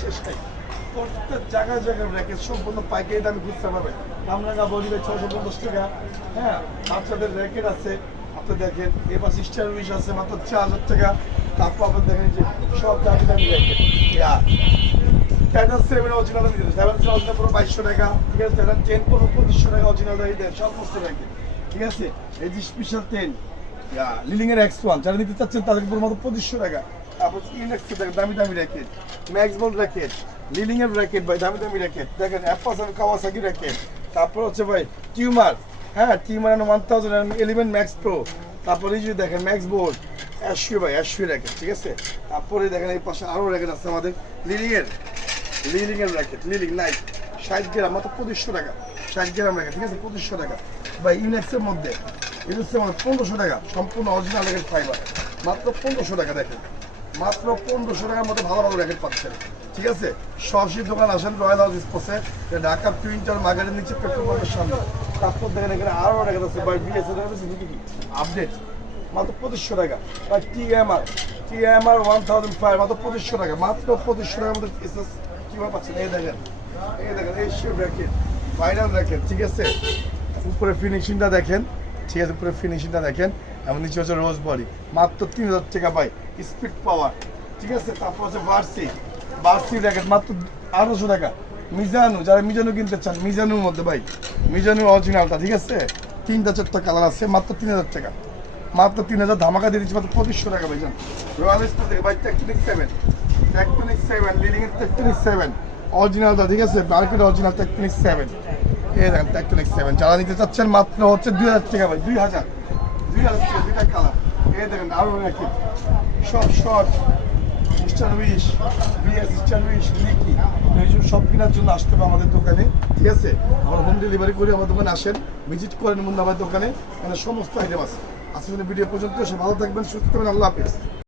শেষ নাই। প্রত্যেক জায়গায় জায়গায় র্যাকেট সম্পূর্ণ পাইকারি দামে খুঁজতে পারবে। আমরা বলি 650 টাকা। হ্যাঁ, বাচ্চাদের র্যাকেট আছে, আপনি দেখেন এবার স্টার উইশ আছে মাত্র 4000 টাকা। তারপর আপনি দেখেন যে সব দামি দামি র্যাকেট। টাইটান 7 অরিজিনাল দিতে 7 অরিজিনাল পুরো 2200 টাকা। ঠিক আছে, টাইটান 10 পুরো 2500 টাকা অরিজিনাল দেয় সমস্ত র্যাকেট। ঠিক আছে, এই যে স্পেশাল 10 লিলিং এর X1 যারা নিতে চাচ্ছেন তাদের পুরো মাত্র 2500 টাকা। তারপর ইনএক্স দেখেন দামি দামি র্যাকেট, ম্যাক্স বল র্যাকেট, লিলিং এর র্যাকেট ভাই দামি দামি র্যাকেট দেখেন, অ্যাপাস আর কাওয়াসাকি র্যাকেট। তারপর হচ্ছে ভাই টিউমার, হ্যাঁ টিউমার 1011 ম্যাক্স প্রো। তারপরে এই যে দেখেন ম্যাক্স বোর্ড অ্যাশু ভাই অ্যাশু র্যাকেট। ঠিক আছে, তারপরে দেখেন এই পাশে আরো র্যাকেট আছে আমাদের লিলিং এর র্যাকেট, লিলিং নাইট 60 গ্রাম মাত্র 2500 টাকা। 60 গ্রাম র্যাকেট, ঠিক আছে 2500 টাকা ভাই। ইউনেক্সের মধ্যে 1500 টাকা সম্পূর্ণ অরিজিনাল র্যাকেট ফাইবার মাত্র 1500 টাকা। দেখেন মাত্র 1500 টাকার মতো ভালো ভালো র্যাকেট পাচ্ছেন। ঠিক আছে, সরাসরি দোকান আসেন রয়্যাল হাউস স্পোর্টসে, ঢাকা টুইন্টার মার্কেটের নিচে পেট্রোল পাম্পের সামনে। তারপর দেখেন এখানে আরো র্যাকেট আছে ভাই, বিএসএল আপডেট মাত্র 2500 টাকা ভাই। টিএমআর 1005 মাত্র 2500 টাকা, মাত্র 2500 টাকার মধ্যে কিভাবে পাচ্ছেন। এই দেখেন এই শিপ র্যাকেট, ভাইরাল র্যাকেট। ঠিক আছে, উপরে ফিনিশিংটা দেখেন। ঠিক আছে, উপরে ফিনিশিংটা দেখেন, এমন নিচে হচ্ছে রোজ বডি মাত্র 3000 টাকা ভাই। স্পিড পাওয়ার, ঠিক আছে। তারপর হচ্ছে বার্সি র্যাকেট মাত্র 800 টাকা। মিজানু, যারা মিজানু কিনতে চান, মিজানুর মধ্যে ভাই মিজানু অরিজিনালটা। ঠিক আছে, 3-4টা কালার আছে মাত্র 3000 টাকা, মাত্র 3000 ধামাকা দিয়ে দিচ্ছি মাত্র 2500 টাকা ভাই। জান রয়্যাল স্পোর্ট থেকে ভাই টেকনিক 7 লিডিং এর টেকনিক 7 অরিজিনালটা। ঠিক আছে, মার্কেট অরিজিনাল টেকনিক 7। এই দেখেন টেকনিক 7 যারা নিতে চাচ্ছেন মাত্র হচ্ছে 2000 টাকা ভাই। 2000 টাকা দুইটা কালার। এই দেখেন আরো রাখি সব short star wish, BS star wish, leaky সব কেনার জন্য আসতে হবে আমাদের দোকানে। ঠিক আছে, আমরা হোম ডেলিভারি করে আমার দোকানে আসেন, ভিজিট করেন মুন্না আমার দোকানে, মানে সমস্ত আইটেম আছে। আজকের ভিডিও পর্যন্ত সব ভালো থাকবেন, সুস্থ থাকবেন, আল্লাহ হাফেজ।